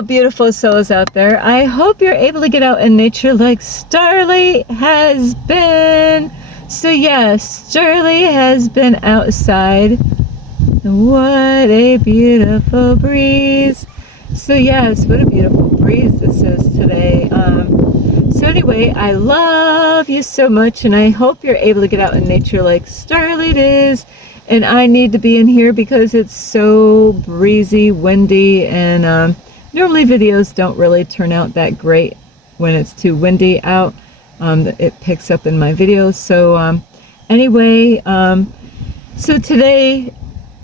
Hello, beautiful souls out there. I hope you're able to get out in nature like Starlight has been. So yes, Starlight has been outside. What a beautiful breeze. So yes, what a beautiful breeze this is today. So anyway, I love you so much, and I hope you're able to get out in nature like Starlight is. And I need to be in here because it's so breezy, windy, and normally videos don't really turn out that great when it's too windy out. It picks up in my videos. So anyway, so today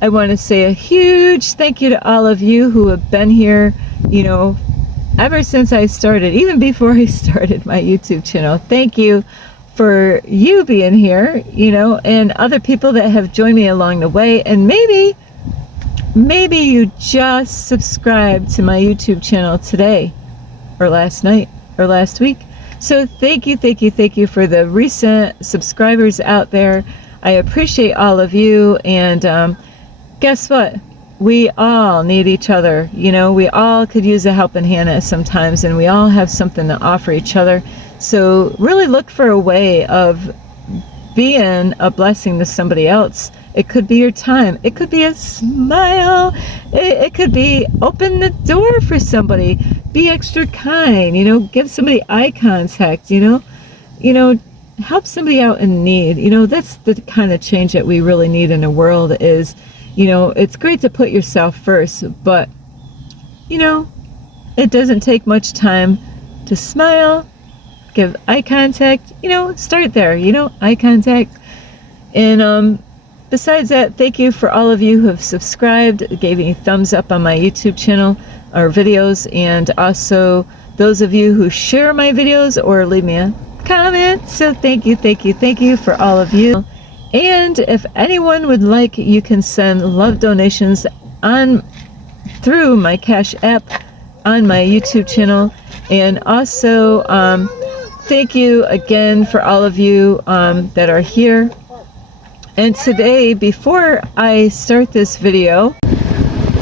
I want to say a huge thank you to all of you who have been here, you know, ever since I started, even before I started my YouTube channel. Thank you for you being here, you know, and other people that have joined me along the way. And maybe you just subscribed to my YouTube channel today or last night or last week. So thank you for the recent subscribers out there. I appreciate all of you. And guess what? We all need each other. You know, we all could use a helping hand at sometimes, and we all have something to offer each other. So really look for a way of being a blessing to somebody else. It could be your time. It could be a smile. It could be open the door for somebody. Be extra kind, you know, give somebody eye contact, you know, help somebody out in need. You know, that's the kind of change that we really need in the world is, you know, it's great to put yourself first, but, you know, it doesn't take much time to smile, give eye contact, you know, start there, you know, eye contact. And besides that, thank you for all of you who have subscribed, gave me thumbs up on my YouTube channel or videos, and also those of you who share my videos or leave me a comment. So thank you for all of you. And if anyone would like, you can send love donations on through my Cash App on my YouTube channel. And also thank you again for all of you that are here. And today, before I start this video,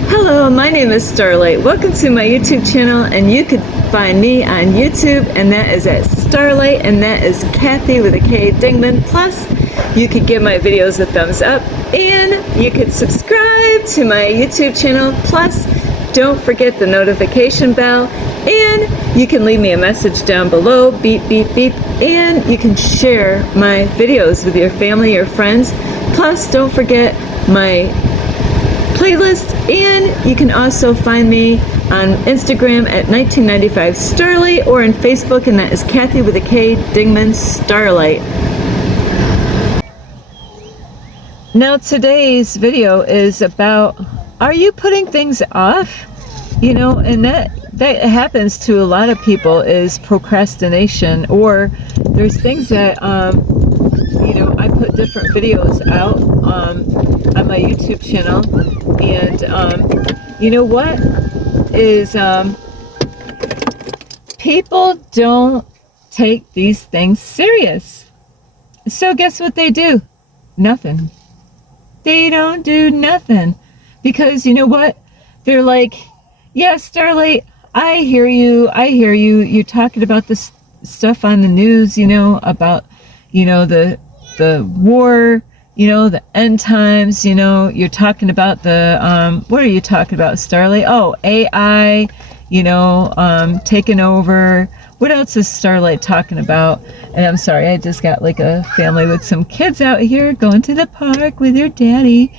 hello, my name is Starlight. Welcome to my YouTube channel, and you can find me on YouTube, and that is at Starlight, and that is Kathy with a K Dingman. Plus, you could give my videos a thumbs up, and you could subscribe to my YouTube channel. Plus, don't forget the notification bell, and you can leave me a message down below, beep, beep, beep, and you can share my videos with your family or friends. Plus, don't forget my playlist, and you can also find me on Instagram at 1995 Starlight, or on Facebook, and that is Kathy with a K Dingman Starlight. Now today's video is about, are you putting things off? You know, and that happens to a lot of people, is procrastination, or there's things that you know, I put different videos out on my YouTube channel, and you know what is people don't take these things serious. So guess what they do? Nothing. They don't do nothing, because you know what? They're like, yeah, Starlight, I hear you. You're talking about this stuff on the news, you know, about, you know, the war, you know, the end times, you know, you're talking about the, what are you talking about, Starlight? Oh, AI, you know, taking over. What else is Starlight talking about? And I'm sorry, I just got like a family with some kids out here going to the park with their daddy.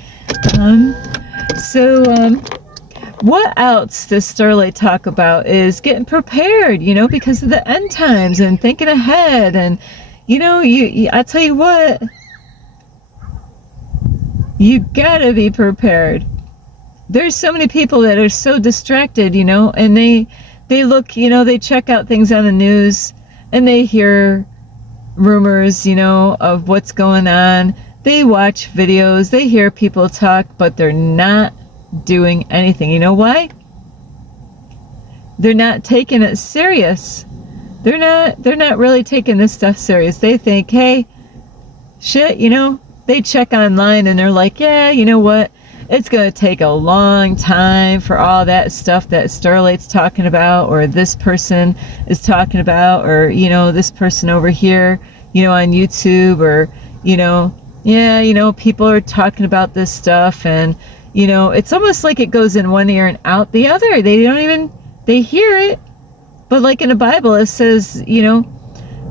What else does Starlight talk about is getting prepared, you know, because of the end times and thinking ahead. And, you know, I tell you what, you gotta be prepared. There's so many people that are so distracted, you know, and they look, you know, they check out things on the news, and they hear rumors, you know, of what's going on. They watch videos, they hear people talk, but they're not doing anything. You know why? They're not taking it serious. They're not really taking this stuff serious. They think, hey, shit, you know, they check online and they're like, yeah, you know what? It's going to take a long time for all that stuff that Starlight's talking about, or this person is talking about, or, this person over here, on YouTube, or, people are talking about this stuff, and, it's almost like it goes in one ear and out the other. They hear it, but like in the Bible, it says,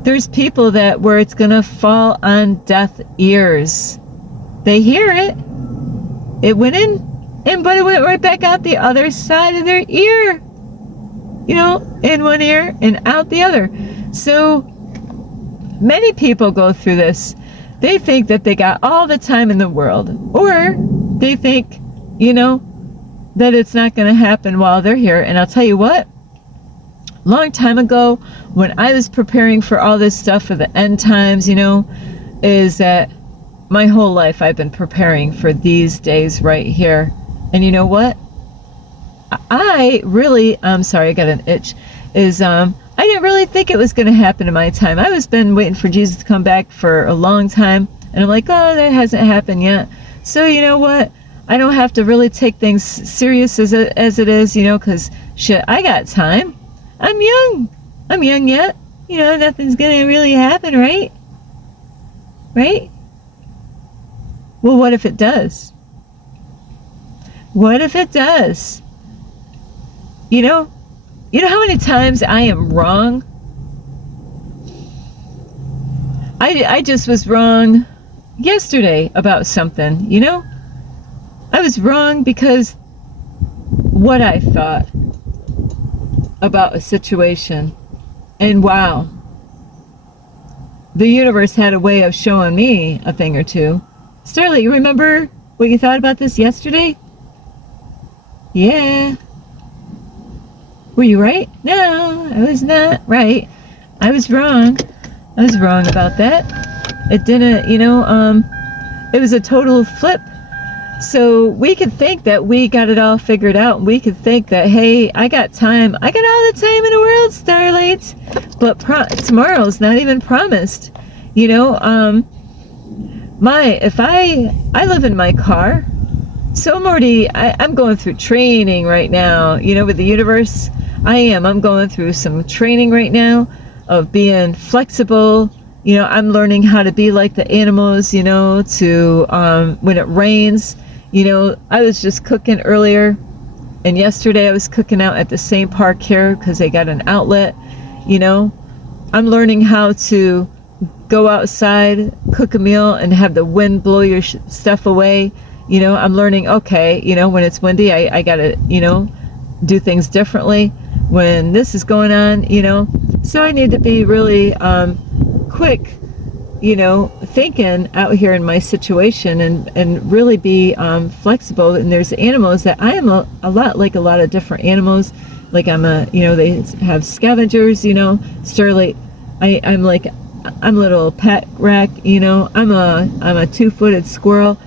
there's people where it's going to fall on deaf ears. They hear it. It went in, but it went right back out the other side of their ear. In one ear and out the other. So many people go through this. They think that they got all the time in the world. Or they think, that it's not going to happen while they're here. And I'll tell you what, long time ago, when I was preparing for all this stuff for the end times, is that my whole life I've been preparing for these days right here. And you know what? I'm sorry, I got an itch, I didn't really think it was going to happen in my time. I was been waiting for Jesus to come back for a long time. And I'm like, oh, that hasn't happened yet. So you know what? I don't have to really take things serious as it is, because shit, I got time. I'm young yet. Nothing's going to really happen, right? Right? Well, what if it does? What if it does? You know how many times I am wrong? I just was wrong yesterday about something, I was wrong because what I thought about a situation. And wow, the universe had a way of showing me a thing or two. Starlight, you remember what you thought about this yesterday? Yeah. Were you right? No, I was not right. I was wrong. I was wrong about that. It didn't, it was a total flip. So we could think that we got it all figured out. We could think that, hey, I got time. I got all the time in the world, Starlight. But tomorrow's not even promised. If I live in my car, so I'm going through training right now, with the universe. I'm going through some training right now of being flexible. I'm learning how to be like the animals, to, when it rains, I was just cooking earlier, and yesterday I was cooking out at the same park here because they got an outlet. I'm learning how to go outside, cook a meal, and have the wind blow your stuff away. I'm learning, okay, when it's windy, I gotta, do things differently when this is going on, so I need to be really quick, thinking out here in my situation, and really be flexible. And there's animals that I am a lot like a lot of different animals. Like they have scavengers, Starlight. I'm a little pet rack, I'm a two-footed squirrel.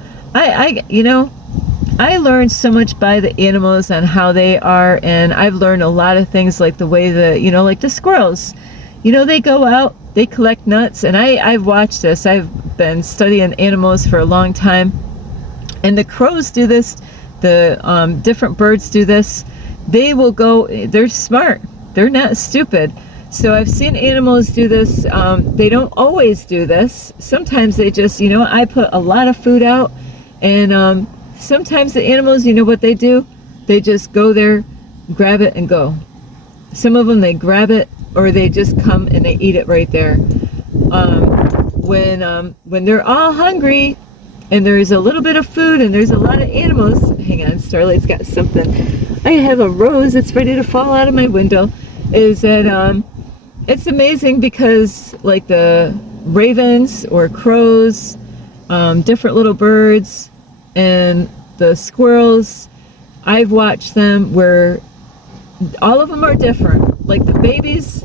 I learned so much by the animals and how they are, and I've learned a lot of things, like the way like the squirrels, they go out, they collect nuts, and I've watched this. I've been studying animals for a long time, and the crows do this, the different birds do this. They will go, they're smart, they're not stupid. So I've seen animals do this. They don't always do this. Sometimes they just, I put a lot of food out, and sometimes the animals, what they do? They just go there, grab it, and go. Some of them, they grab it, or they just come and they eat it right there. When they're all hungry, and there's a little bit of food, and there's a lot of animals. Hang on, Starlight's got something. I have a rose that's ready to fall out of my window. Is that it's amazing because, like, the ravens or crows, different little birds, and the squirrels, I've watched them where all of them are different. Like the babies,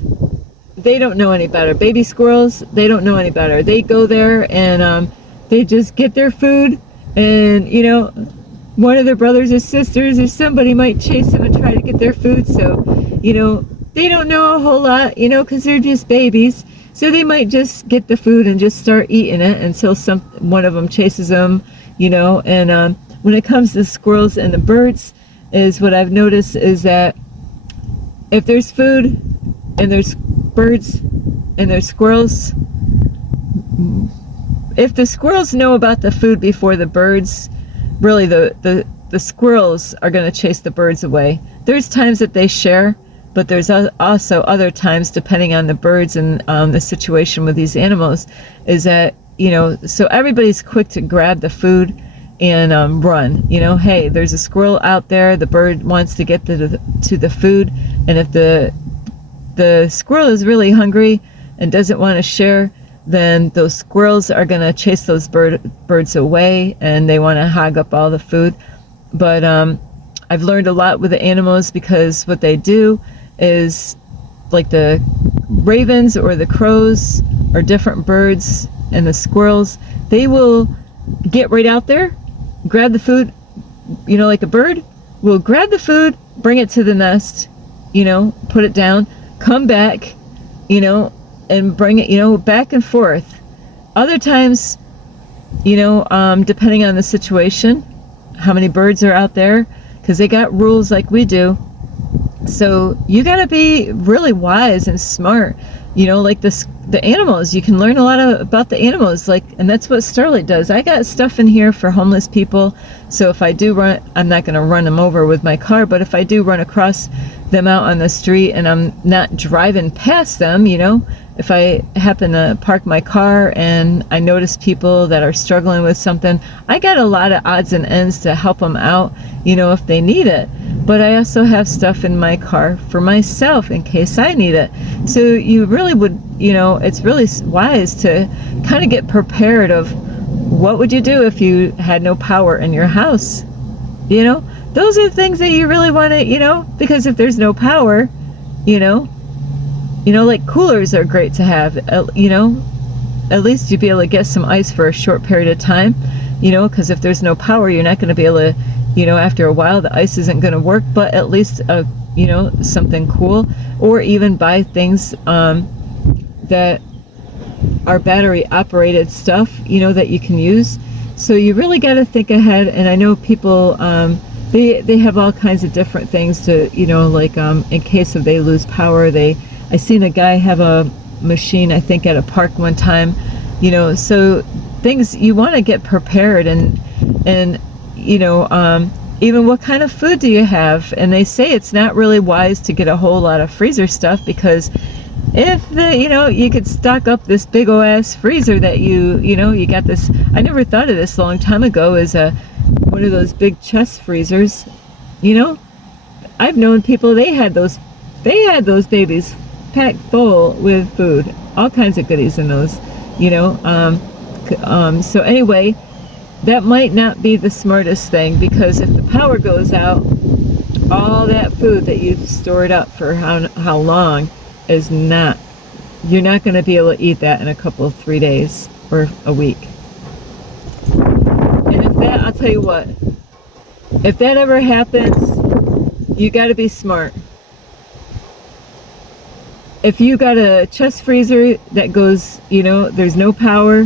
they don't know any better. Baby squirrels, they don't know any better. They go there and they just get their food, and one of their brothers or sisters or somebody might chase them and try to get their food. So they don't know a whole lot, because they're just babies. So they might just get the food and just start eating it until one of them chases them, and when it comes to squirrels and the birds, is what I've noticed is that if there's food and there's birds and there's squirrels, if the squirrels know about the food before the birds, really the squirrels are going to chase the birds away. There's times that they share, but there's also other times, depending on the birds and the situation with these animals, is that, so everybody's quick to grab the food and run. Hey, there's a squirrel out there, the bird wants to get to the food, and if the squirrel is really hungry and doesn't want to share, then those squirrels are going to chase those birds away, and they want to hog up all the food. But I've learned a lot with the animals, because what they do is, like the ravens or the crows or different birds and the squirrels, they will get right out there, grab the food, like a bird will grab the food, bring it to the nest, put it down, come back, and bring it, back and forth. Other times, depending on the situation, how many birds are out there, because they got rules like we do. So you got to be really wise and smart, like the animals. You can learn a lot about the animals, and that's what Starlight does. I got stuff in here for homeless people, so if I do run, I'm not going to run them over with my car, but if I do run across them out on the street and I'm not driving past them, if I happen to park my car and I notice people that are struggling with something, I got a lot of odds and ends to help them out, if they need it. But I also have stuff in my car for myself in case I need it. So you really would, it's really wise to kind of get prepared of what would you do if you had no power in your house. Those are things that you really want to, because if there's no power, like coolers are great to have, at least you'd be able to get some ice for a short period of time, because if there's no power, you're not going to be able to, after a while, the ice isn't going to work, but at least, something cool, or even buy things that are battery operated stuff, that you can use. So you really got to think ahead. And I know people, they have all kinds of different things to, in case of they lose power, I seen a guy have a machine, I think at a park one time, so things, you want to get prepared, and even what kind of food do you have? And they say it's not really wise to get a whole lot of freezer stuff, because if you could stock up this big ol' ass freezer that you got this, I never thought of this a long time ago, as one of those big chest freezers. I've known people, they had those babies packed full with food, all kinds of goodies in those, so anyway, that might not be the smartest thing, because if the power goes out, all that food that you've stored up for how long is not, you're not going to be able to eat that in a couple of 3 days or a week. And if that, I'll tell you what, if that ever happens, you got to be smart. If you got a chest freezer that goes, there's no power,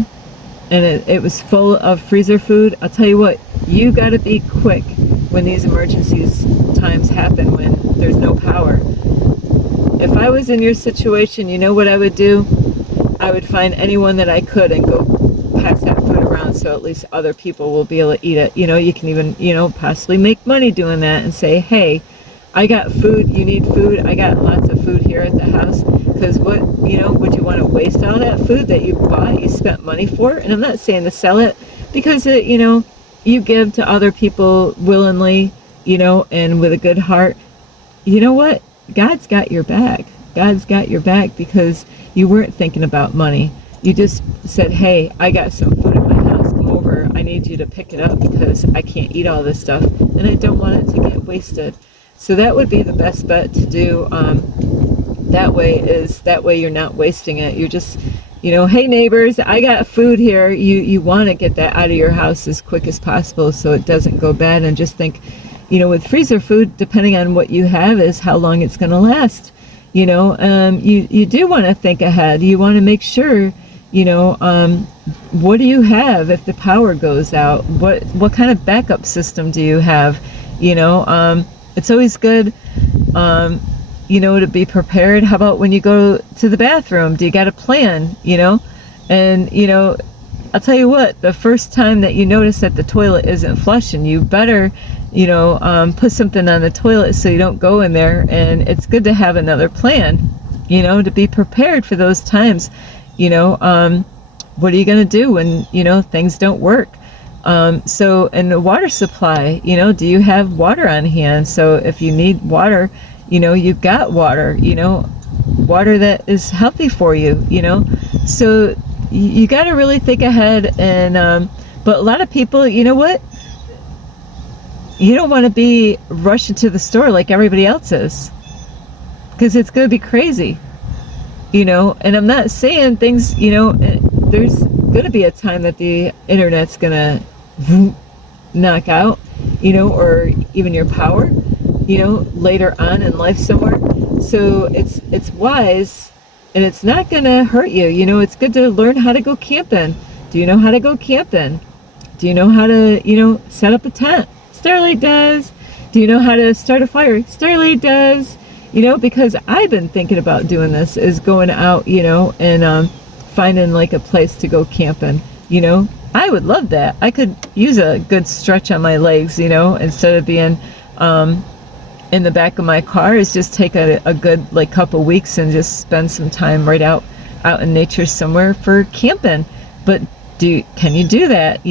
and it was full of freezer food, I'll tell you what, you got to be quick when these emergencies times happen, when there's no power. If I was in your situation, you know what I would do? I would find anyone that I could and go pass that food around, so at least other people will be able to eat it. You can even, possibly make money doing that and say, hey, I got food, you need food, I got lots of food here at the house. Because would you want to waste all that food that you bought, you spent money for? And I'm not saying to sell it, because you give to other people willingly, and with a good heart. You know what? God's got your back. God's got your back, because you weren't thinking about money. You just said, hey, I got some food in my house, come over, I need you to pick it up, because I can't eat all this stuff, and I don't want it to get wasted. So that would be the best bet to do. That way you're not wasting it. You're just, hey neighbors, I got food here. You want to get that out of your house as quick as possible so it doesn't go bad. And just think, with freezer food, depending on what you have, is how long it's going to last. You do want to think ahead. You want to make sure, what do you have if the power goes out? What kind of backup system do you have? It's always good, to be prepared. How about when you go to the bathroom? Do you got a plan? And I'll tell you what, the first time that you notice that the toilet isn't flushing, you better, put something on the toilet so you don't go in there. And it's good to have another plan, to be prepared for those times. What are you going to do when, things don't work? So, and the water supply, do you have water on hand? So if you need water, you've got water, water that is healthy for you, so you got to really think ahead. And but a lot of people, you know what, you don't want to be rushing to the store like everybody else is, because it's going to be crazy, and I'm not saying things, there's going to be a time that the internet's going to knock out, or even your power, later on in life somewhere. So it's wise, and it's not going to hurt you. It's good to learn how to go camping. Do you know how to go camping? Do you know how to, set up a tent? Starlight does. Do you know how to start a fire? Starlight does. Because I've been thinking about doing this, is going out, and finding like a place to go camping. I would love that. I could use a good stretch on my legs, instead of being in the back of my car. Is just take a good like couple weeks and just spend some time right out in nature somewhere for camping. But can you do that?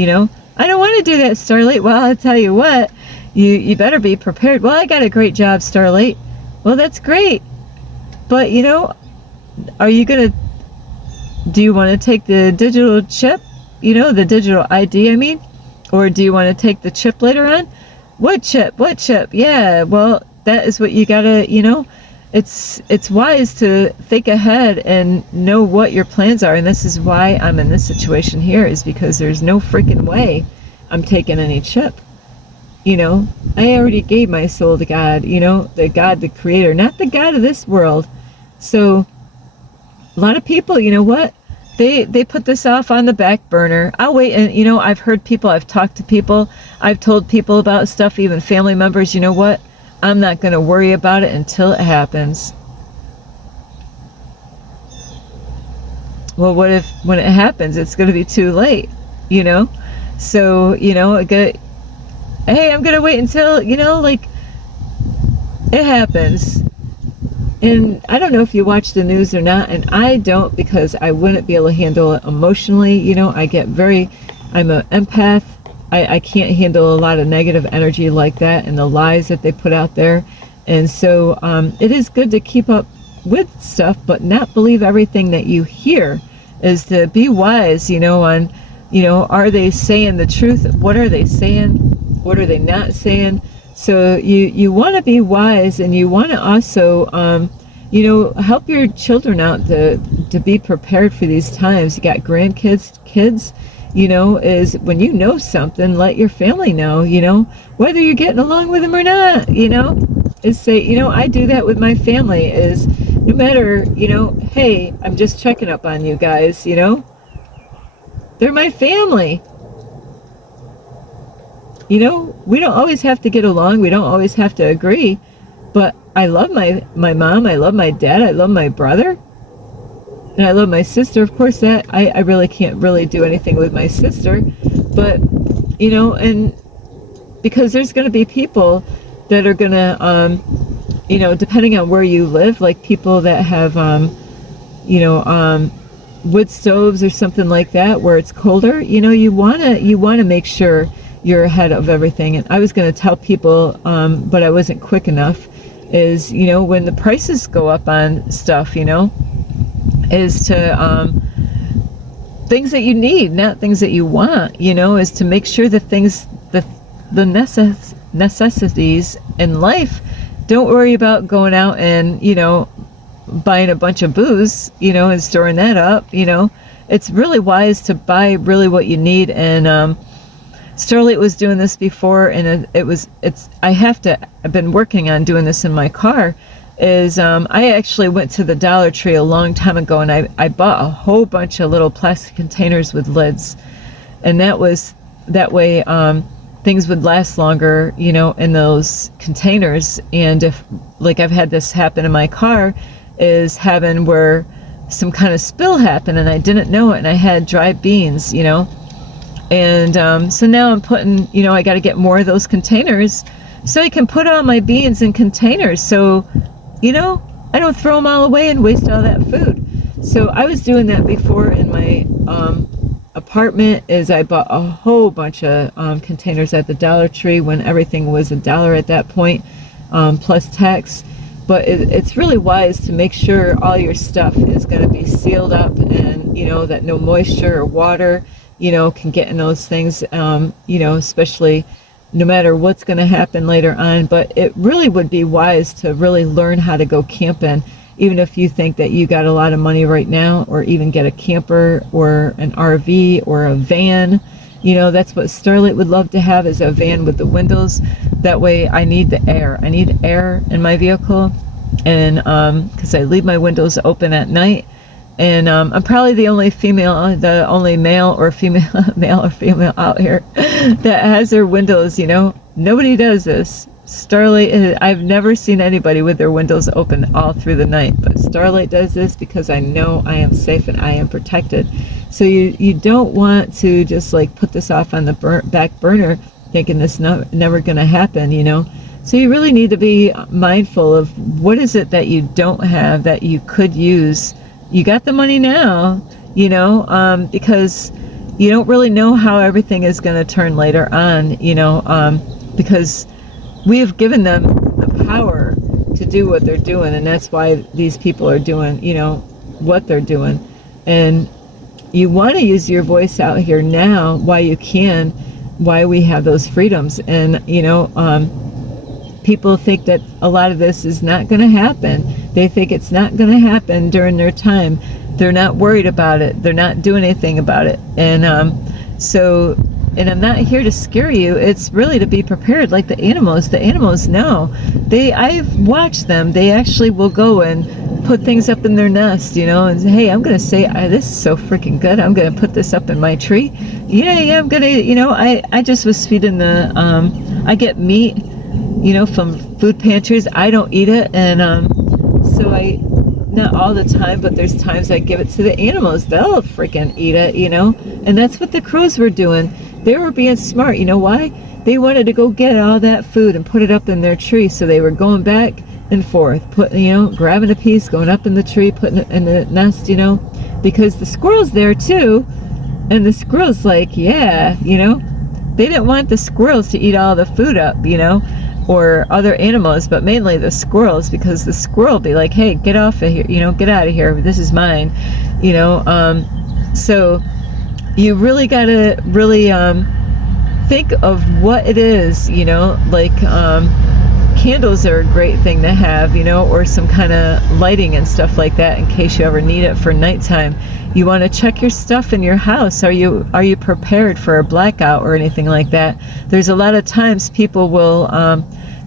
I don't want to do that, Starlight. Well, I'll tell you what, you better be prepared. Well, I got a great job, Starlight. Well, that's great. But are you gonna, do you want to take the digital chip, the digital ID, I mean, or do you want to take the chip later on? What chip? Yeah, well, that is what you gotta, it's wise to think ahead and know what your plans are. And this is why I'm in this situation here, is because there's no freaking way I'm taking any chip. I already gave my soul to God, the God, the creator, not the God of this world. So a lot of people, what? They put this off on the back burner. I'll wait. And, I've heard people, I've talked to people, I've told people about stuff, even family members, what? I'm not going to worry about it until it happens. Well, what if when it happens, it's going to be too late, So, hey, I'm going to wait until, like it happens. And I don't know if you watch the news or not, and I don't, because I wouldn't be able to handle it emotionally. I'm an empath. I can't handle a lot of negative energy like that and the lies that they put out there. And so it is good to keep up with stuff, but not believe everything that you hear. Is to be wise, on, are they saying the truth? What are they saying? What are they not saying? So you want to be wise, and you want to also, help your children out to be prepared for these times. You got grandkids, kids, is when you know something, let your family know, whether you're getting along with them or not, is say, I do that with my family, is no matter, hey, I'm just checking up on you guys, they're my family. We don't always have to get along. We don't always have to agree. But I love my mom. I love my dad. I love my brother. And I love my sister. Of course, that I really can't really do anything with my sister. But, and because there's going to be people that are going to, depending on where you live, like people that have, wood stoves or something like that, where it's colder, you want to make sure you're ahead of everything. And I was going to tell people, but I wasn't quick enough, is, when the prices go up on stuff, is to, things that you need, not things that you want, is to make sure that things, the necessities in life, don't worry about going out and, buying a bunch of booze, and storing that up, it's really wise to buy really what you need. And, Starlight was doing this before, and I've been working on doing this in my car, is I actually went to the Dollar Tree a long time ago, and I bought a whole bunch of little plastic containers with lids, and that way things would last longer, in those containers. And if, like, I've had this happen in my car, is having where some kind of spill happened and I didn't know it, and I had dry beans, and so now I'm putting, I got to get more of those containers so I can put all my beans in containers, so I don't throw them all away and waste all that food. So I was doing that before in my apartment. Is I bought a whole bunch of containers at the Dollar Tree when everything was $1 at that point, plus tax. But it's really wise to make sure all your stuff is going to be sealed up, and that no moisture or water can get in those things, especially no matter what's going to happen later on. But it really would be wise to really learn how to go camping, even if you think that you got a lot of money right now, or even get a camper or an RV or a van. That's what Starlight would love to have, is a van with the windows. That way I need the air. I need air in my vehicle, and because I leave my windows open at night. And I'm probably the only male or female out here that has their windows, Nobody does this. Starlight, I've never seen anybody with their windows open all through the night, but Starlight does this because I know I am safe and I am protected. So you don't want to just like put this off on the back burner thinking this never going to happen, So you really need to be mindful of what is it that you don't have that you could use. You got the money now, because you don't really know how everything is going to turn later on, because we have given them the power to do what they're doing, and that's why these people are doing, what they're doing. And you want to use your voice out here now while you can, while we have those freedoms. And, people think that a lot of this is not going to happen. They think it's not going to happen during their time. They're not worried about it. They're not doing anything about it. And and I'm not here to scare you. It's really to be prepared, like the animals. The animals know. I've watched them. They actually will go and put things up in their nest, and say, hey, I'm going to say, this is so freaking good. I'm going to put this up in my tree. Yeah, I'm going to, I just was feeding I get meat, from food pantries. I don't eat it, and so not all the time, but there's times I give it to the animals. They'll freaking eat it, and that's what the crows were doing. They were being smart. Why? They wanted to go get all that food and put it up in their tree, so they were going back and forth, grabbing a piece, going up in the tree, putting it in the nest, because the squirrel's there too, and the squirrel's like, yeah, they didn't want the squirrels to eat all the food up, or other animals, but mainly the squirrels, because the squirrel will be like, hey, get off of here, get out of here, this is mine, so you really got to really think of what it is, like candles are a great thing to have, or some kind of lighting and stuff like that in case you ever need it for nighttime. You want to check your stuff in your house. Are you prepared for a blackout or anything like that? There's a lot of times people will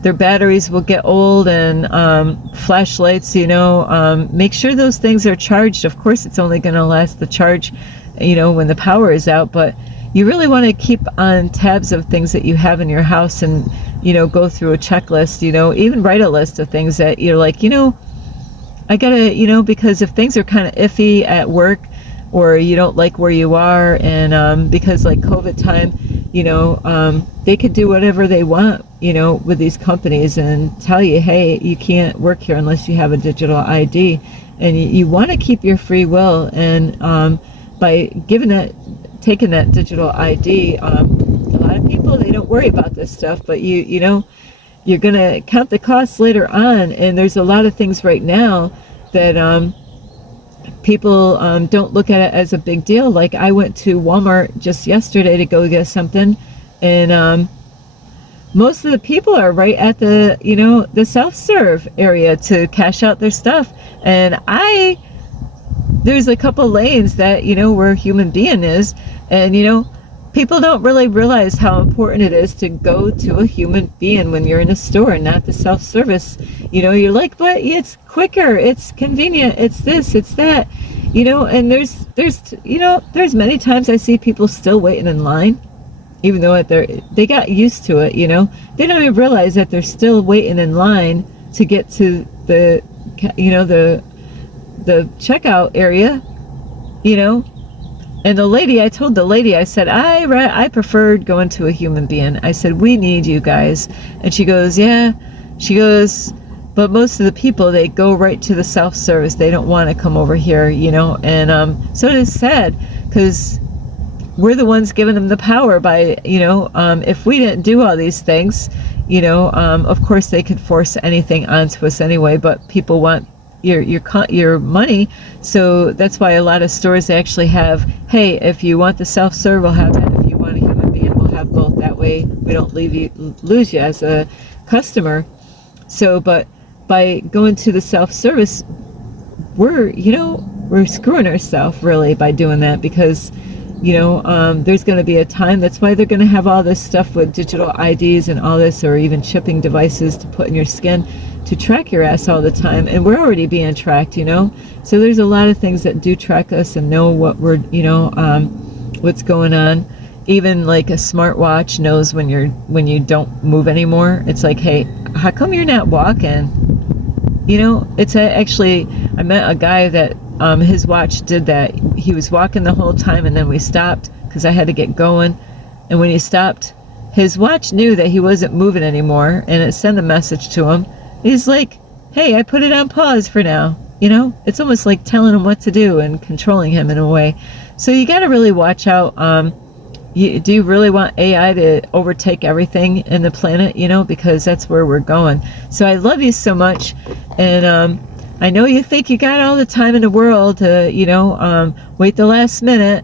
their batteries will get old, and flashlights, make sure those things are charged. Of course, it's only going to last the charge, when the power is out, but you really want to keep on tabs of things that you have in your house, and go through a checklist, even write a list of things that you're like, I gotta, because if things are kind of iffy at work, or you don't like where you are, and because like COVID time, they could do whatever they want, with these companies, and tell you, hey, you can't work here unless you have a digital ID. And you want to keep your free will, and by taking that digital ID, a lot of people, they don't worry about this stuff, but you're going to count the costs later on. And there's a lot of things right now that people don't look at it as a big deal. Like I went to Walmart just yesterday to go get something, and most of the people are right at the self-serve area to cash out their stuff. And there's a couple lanes that, where human being is, and People don't really realize how important it is to go to a human being when you're in a store and not the self-service. You're like, but it's quicker, it's convenient, it's this, it's that. And there's many times I see people still waiting in line, even though they got used to it. They don't even realize that they're still waiting in line to get to the checkout area. And I told the lady, I said, I preferred going to a human being. I said, we need you guys. And she goes, yeah. She goes, but most of the people, they go right to the self-service. They don't want to come over here, And so it is sad, because we're the ones giving them the power by, if we didn't do all these things, of course they could force anything onto us anyway, but people want your money. So that's why a lot of stores actually have, hey, if you want the self-serve, we'll have that. If you want a human being, we'll have both. That way we don't lose you as a customer. So, but by going to the self-service, we're screwing ourselves really by doing that, because there's going to be a time. That's why they're going to have all this stuff with digital IDs and all this, or even chipping devices to put in your skin to track your ass all the time. And we're already being tracked, so there's a lot of things that do track us and know what we're what's going on. Even like a smartwatch knows when you don't move anymore. It's like, hey, how come you're not walking? It's actually, I met a guy that his watch did that. He was walking the whole time, and then we stopped because I had to get going. And when he stopped, his watch knew that he wasn't moving anymore, and it sent a message to him. He's like, hey, I put it on pause for now. It's almost like telling him what to do and controlling him in a way. So you got to really watch out. Do you really want AI to overtake everything in the planet? Because that's where we're going. So I love you so much. And I know you think you got all the time in the world to, wait the last minute,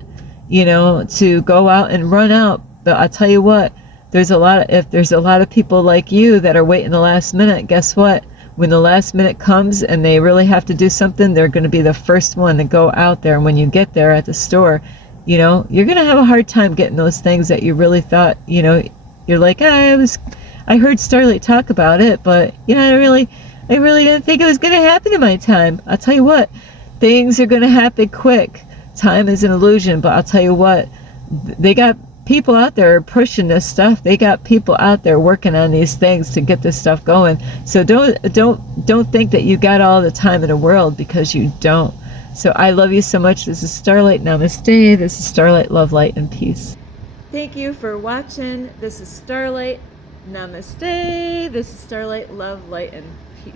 to go out and run out. But I'll tell you what, if there's a lot of people like you that are waiting the last minute, guess what? When the last minute comes and they really have to do something, they're going to be the first one to go out there. And when you get there at the store, you're going to have a hard time getting those things that you really thought, you're like, I heard Starlight talk about it, but I really didn't think it was going to happen in my time. I'll tell you what, things are going to happen quick. Time is an illusion, but I'll tell you what, they got people out there pushing this stuff. They got people out there working on these things to get this stuff going. So don't think that you got all the time in the world, because you don't. So I love you so much. This is Starlight. Namaste. This is Starlight. Love, light, and peace. Thank you for watching. This is Starlight. Namaste. This is Starlight. Love, light, and peace.